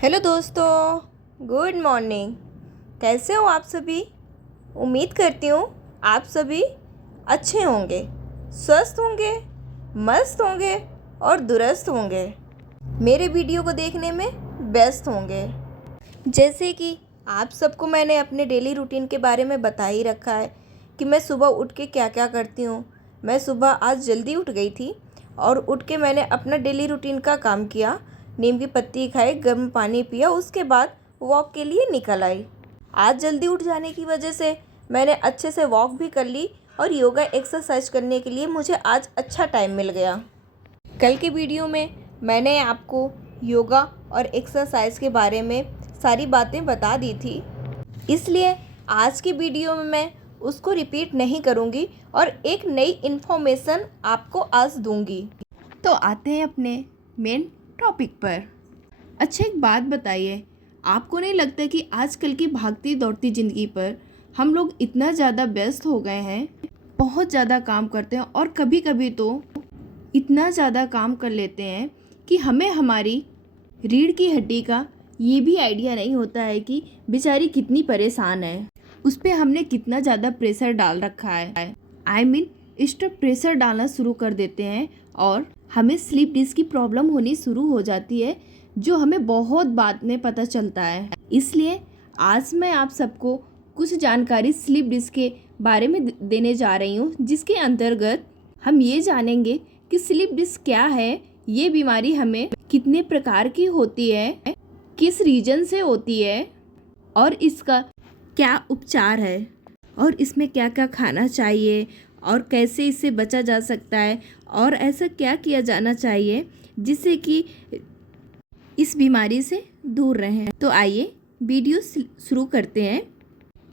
Hello दोस्तों, good morning. कैसे हो आप सभी? उम्मीद करती हूँ आप सभी अच्छे होंगे, स्वस्थ होंगे, मस्त होंगे और दुरुस्त होंगे। मेरे वीडियो को देखने में व्यस्त होंगे। जैसे कि आप सबको मैंने अपने डेली रूटीन के बारे में बता ही रखा है कि मैं सुबह उठ के क्या क्या करती हूँ। मैं सुबह आज जल्दी उठ गई थी और उठ के मैंने अपना डेली रूटीन का काम किया। नीम की पत्ती खाई, गर्म पानी पिया, उसके बाद वॉक के लिए निकल आई। आज जल्दी उठ जाने की वजह से मैंने अच्छे से वॉक भी कर ली और योगा एक्सरसाइज करने के लिए मुझे आज अच्छा टाइम मिल गया। कल के वीडियो में मैंने आपको योगा और एक्सरसाइज के बारे में सारी बातें बता दी थी, इसलिए आज की वीडियो में मैं उसको रिपीट नहीं करूँगी और एक नई इन्फॉर्मेशन आपको आज दूंगी। तो आते हैं अपने मेन टॉपिक पर। अच्छा, एक बात बताइए, आपको नहीं लगता कि आजकल की भागती दौड़ती ज़िंदगी पर हम लोग इतना ज़्यादा व्यस्त हो गए हैं, बहुत ज़्यादा काम करते हैं और कभी कभी तो इतना ज़्यादा काम कर लेते हैं कि हमें हमारी रीढ़ की हड्डी का ये भी आइडिया नहीं होता है कि बेचारी कितनी परेशान है, उस पर हमने कितना ज़्यादा प्रेशर डाल रखा है। इस पर प्रेशर डालना शुरू कर देते हैं और हमें स्लीप डिस्क की प्रॉब्लम होनी शुरू हो जाती है, जो हमें बहुत बाद में पता चलता है। इसलिए आज मैं आप सबको कुछ जानकारी स्लीप डिस्क के बारे में देने जा रही हूँ, जिसके अंतर्गत हम ये जानेंगे कि स्लीप डिस्क क्या है, ये बीमारी हमें कितने प्रकार की होती है, किस रीजन से होती है और इसका क्या उपचार है और इसमें क्या क्या खाना चाहिए और कैसे इससे बचा जा सकता है और ऐसा क्या किया जाना चाहिए जिससे कि इस बीमारी से दूर रहें। तो आइए वीडियो शुरू करते हैं।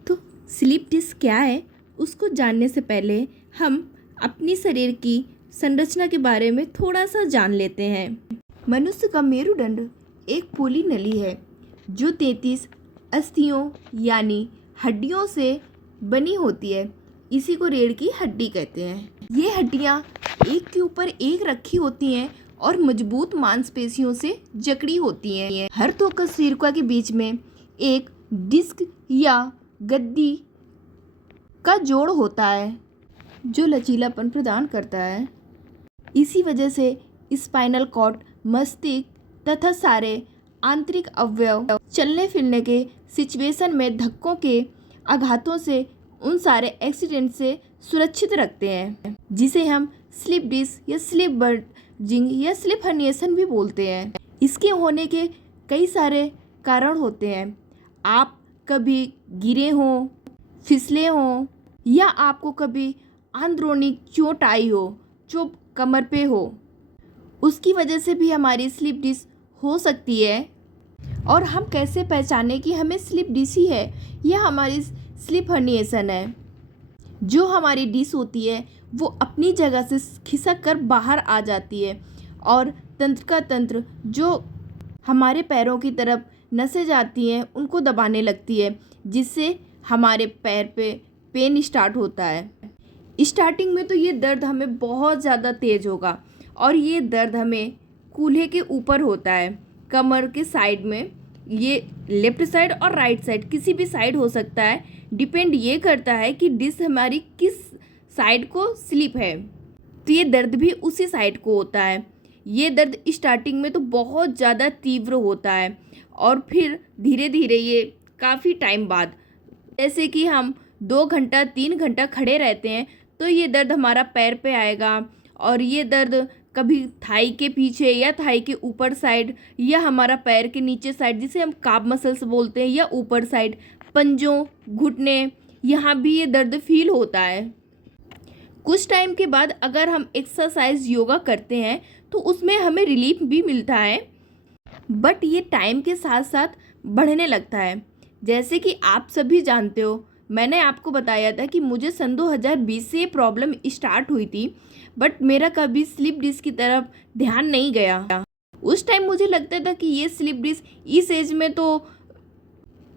तो स्लीप डिस्क क्या है, उसको जानने से पहले हम अपनी शरीर की संरचना के बारे में थोड़ा सा जान लेते हैं। मनुष्य का मेरुदंड एक पोली नली है जो 33 अस्थियों यानी हड्डियों से बनी होती है। इसी को रीढ़ की हड्डी कहते हैं। ये हड्डियाँ एक के ऊपर एक रखी होती हैं और मजबूत मांसपेशियों से जकड़ी होती हैं। हर दो कशेरुका के बीच में एक डिस्क या गद्दी का जोड़ होता है जो लचीलापन प्रदान करता है। इसी वजह से स्पाइनल कॉर्ड, मस्तिष्क तथा सारे आंतरिक अवयव चलने फिरने के सिचुएशन में धक्कों के आघातों से, उन सारे एक्सीडेंट से सुरक्षित रखते हैं, जिसे हम स्लिप डिस्क या स्लिप बर्जिंग या स्लिप हर्निएशन भी बोलते हैं। इसके होने के कई सारे कारण होते हैं। आप कभी गिरे हों, फिसले हों या आपको कभी अंदरूनी चोट आई हो जो कमर पे हो, उसकी वजह से भी हमारी स्लिप डिस्क हो सकती है। और हम कैसे पहचाने कि हमें स्लिप डिस्क ही है या हमारी स्लिप हर्निएशन है। जो हमारी डिस्क होती है वो अपनी जगह से खिसक कर बाहर आ जाती है और तंत्र का तंत्र जो हमारे पैरों की तरफ नसें जाती हैं उनको दबाने लगती है, जिससे हमारे पैर पे पेन स्टार्ट होता है। स्टार्टिंग में तो ये दर्द हमें बहुत ज़्यादा तेज़ होगा और ये दर्द हमें कूल्हे के ऊपर होता है, कमर के साइड में। ये लेफ्ट साइड और राइट साइड किसी भी साइड हो सकता है, डिपेंड ये करता है कि डिस्क हमारी किस साइड को स्लिप है, तो ये दर्द भी उसी साइड को होता है। ये दर्द स्टार्टिंग में तो बहुत ज़्यादा तीव्र होता है और फिर धीरे धीरे ये काफ़ी टाइम बाद, जैसे कि हम 2 घंटा 3 घंटा खड़े रहते हैं तो ये दर्द हमारा पैर पे आएगा और ये दर्द कभी थाई के पीछे या थाई के ऊपर साइड या हमारा पैर के नीचे साइड, जिसे हम काफ मसल्स बोलते हैं, या ऊपर साइड पंजों, घुटने, यहाँ भी ये दर्द फील होता है। कुछ टाइम के बाद अगर हम एक्सरसाइज योगा करते हैं तो उसमें हमें रिलीफ भी मिलता है, बट ये टाइम के साथ साथ बढ़ने लगता है। जैसे कि आप सभी जानते हो, मैंने आपको बताया था कि मुझे सन 2020 से ये प्रॉब्लम स्टार्ट हुई थी, बट मेरा कभी स्लिप डिस्क की तरफ ध्यान नहीं गया। उस टाइम मुझे लगता था कि ये स्लिप डिस्क इस एज में तो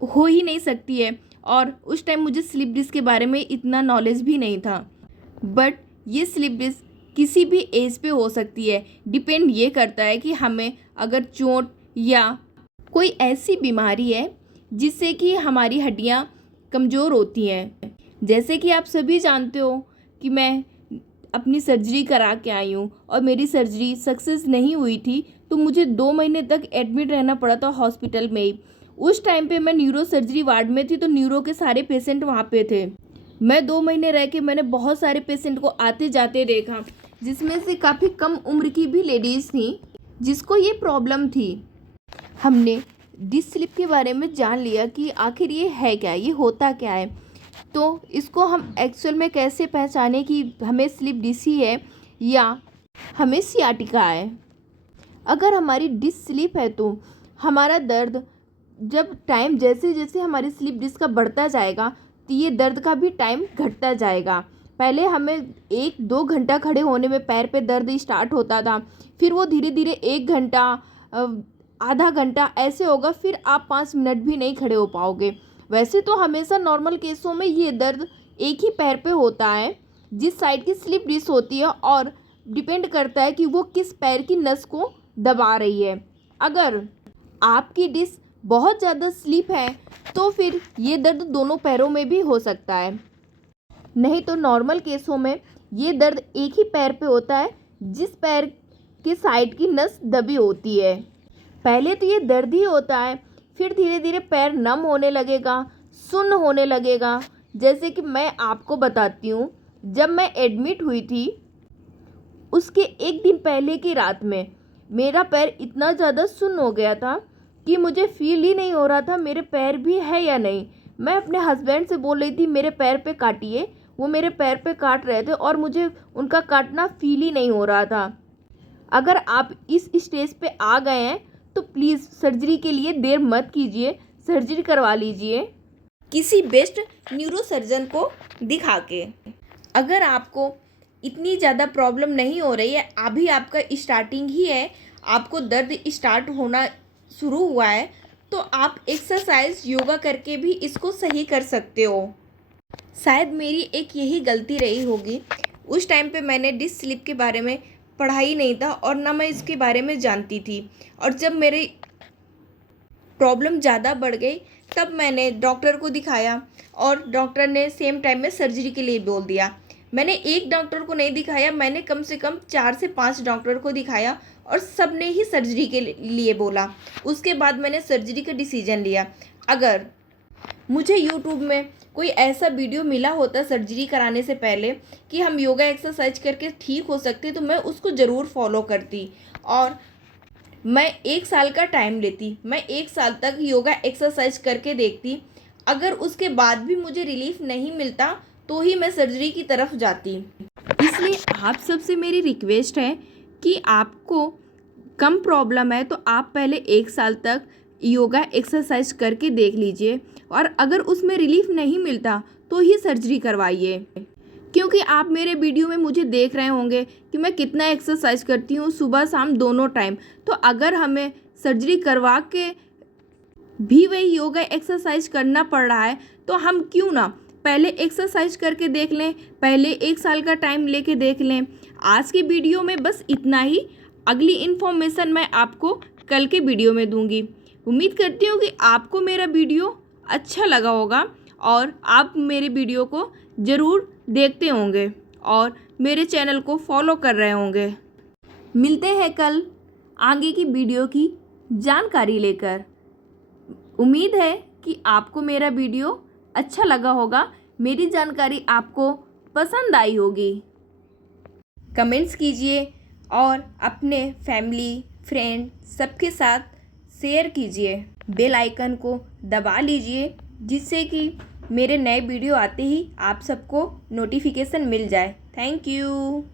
हो ही नहीं सकती है और उस टाइम मुझे स्लिप डिस्क के बारे में इतना नॉलेज भी नहीं था। बट ये स्लिप डिस्क किसी भी एज पे हो सकती है, डिपेंड ये करता है कि हमें अगर चोट या कोई ऐसी बीमारी है जिससे कि हमारी हड्डियाँ कमज़ोर होती हैं। जैसे कि आप सभी जानते हो कि मैं अपनी सर्जरी करा के आई हूँ और मेरी सर्जरी सक्सेस नहीं हुई थी, तो मुझे 2 महीने तक एडमिट रहना पड़ा था हॉस्पिटल में ही। उस टाइम पे मैं न्यूरो सर्जरी वार्ड में थी, तो न्यूरो के सारे पेशेंट वहाँ पे थे। मैं 2 महीने रह के मैंने बहुत सारे पेशेंट को आते जाते देखा, जिसमें से काफ़ी कम उम्र की भी लेडीज़ थी जिसको ये प्रॉब्लम थी। हमने डिस्क स्लिप के बारे में जान लिया कि आखिर ये है क्या, ये होता क्या है, तो इसको हम एक्चुअल में कैसे पहचाने कि हमें स्लिप डिस्क ही है या हमें सियाटिका है। अगर हमारी डिस्क स्लिप है तो हमारा दर्द जब टाइम जैसे जैसे हमारी स्लिप डिस्क का बढ़ता जाएगा, तो ये दर्द का भी टाइम घटता जाएगा। पहले हमें 1-2 घंटा खड़े होने में पैर पे दर्द स्टार्ट होता था, फिर वो धीरे धीरे 1 घंटा, आधा घंटा ऐसे होगा, फिर आप 5 मिनट भी नहीं खड़े हो पाओगे। वैसे तो हमेशा नॉर्मल केसों में ये दर्द एक ही पैर पे होता है, जिस साइड की स्लिप डिस्क होती है, और डिपेंड करता है कि वो किस पैर की नस को दबा रही है। अगर आपकी डिस्क बहुत ज़्यादा स्लिप है तो फिर ये दर्द दोनों पैरों में भी हो सकता है। नहीं तो नॉर्मल केसों में ये दर्द एक ही पैर पे होता है, जिस पैर की साइड की नस दबी होती है। पहले तो ये दर्द ही होता है, फिर धीरे धीरे पैर नम होने लगेगा, सुन्न होने लगेगा। जैसे कि मैं आपको बताती हूँ, जब मैं एडमिट हुई थी उसके 1 दिन पहले की रात में मेरा पैर इतना ज़्यादा सुन्न हो गया था कि मुझे फील ही नहीं हो रहा था मेरे पैर भी है या नहीं। मैं अपने हस्बैंड से बोल रही थी मेरे पैर पे काटिए, वो मेरे पैर पे काट रहे थे और मुझे उनका काटना फील ही नहीं हो रहा था। अगर आप इस स्टेज पे आ गए हैं तो प्लीज़ सर्जरी के लिए देर मत कीजिए, सर्जरी करवा लीजिए किसी बेस्ट न्यूरो सर्जन को दिखा के। अगर आपको इतनी ज़्यादा प्रॉब्लम नहीं हो रही है, अभी आपका स्टार्टिंग ही है, आपको दर्द स्टार्ट होना शुरू हुआ है, तो आप एक्सरसाइज योगा करके भी इसको सही कर सकते हो। शायद मेरी एक यही गलती रही होगी, उस टाइम पे मैंने डिस्क स्लिप के बारे में पढ़ा ही नहीं था और ना मैं इसके बारे में जानती थी। और जब मेरी प्रॉब्लम ज़्यादा बढ़ गई तब मैंने डॉक्टर को दिखाया और डॉक्टर ने सेम टाइम में सर्जरी के लिए बोल दिया। मैंने एक डॉक्टर को नहीं दिखाया, मैंने कम से कम 4 से 5 डॉक्टर को दिखाया और सब ने ही सर्जरी के लिए बोला। उसके बाद मैंने सर्जरी का डिसीजन लिया। अगर मुझे यूट्यूब में कोई ऐसा वीडियो मिला होता सर्जरी कराने से पहले कि हम योगा एक्सरसाइज करके ठीक हो सकते, तो मैं उसको ज़रूर फॉलो करती और मैं 1 साल का टाइम लेती। मैं 1 साल तक योगा एक्सरसाइज करके देखती। अगर उसके बाद भी मुझे रिलीफ नहीं मिलता तो ही मैं सर्जरी की तरफ जाती। इसलिए आप सबसे मेरी रिक्वेस्ट है कि आपको कम प्रॉब्लम है तो आप पहले 1 साल तक योगा एक्सरसाइज करके देख लीजिए, और अगर उसमें रिलीफ नहीं मिलता तो ही सर्जरी करवाइए। क्योंकि आप मेरे वीडियो में मुझे देख रहे होंगे कि मैं कितना एक्सरसाइज करती हूँ, सुबह शाम दोनों टाइम। तो अगर हमें सर्जरी करवा के भी वही योगा एक्सरसाइज करना पड़ रहा है, तो हम क्यों ना पहले एक्सरसाइज करके देख लें, पहले 1 साल का टाइम लेके देख लें। आज की वीडियो में बस इतना ही। अगली इन्फॉर्मेशन मैं आपको कल के वीडियो में दूंगी। उम्मीद करती हूँ कि आपको मेरा वीडियो अच्छा लगा होगा और आप मेरे वीडियो को ज़रूर देखते होंगे और मेरे चैनल को फॉलो कर रहे होंगे। मिलते हैं कल आगे की वीडियो की जानकारी लेकर। उम्मीद है कि आपको मेरा वीडियो अच्छा लगा होगा, मेरी जानकारी आपको पसंद आई होगी। कमेंट्स कीजिए और अपने फैमिली, फ्रेंड सबके साथ शेयर कीजिए। बेल आइकन को दबा लीजिए जिससे कि मेरे नए वीडियो आते ही आप सबको नोटिफिकेशन मिल जाए। Thank you.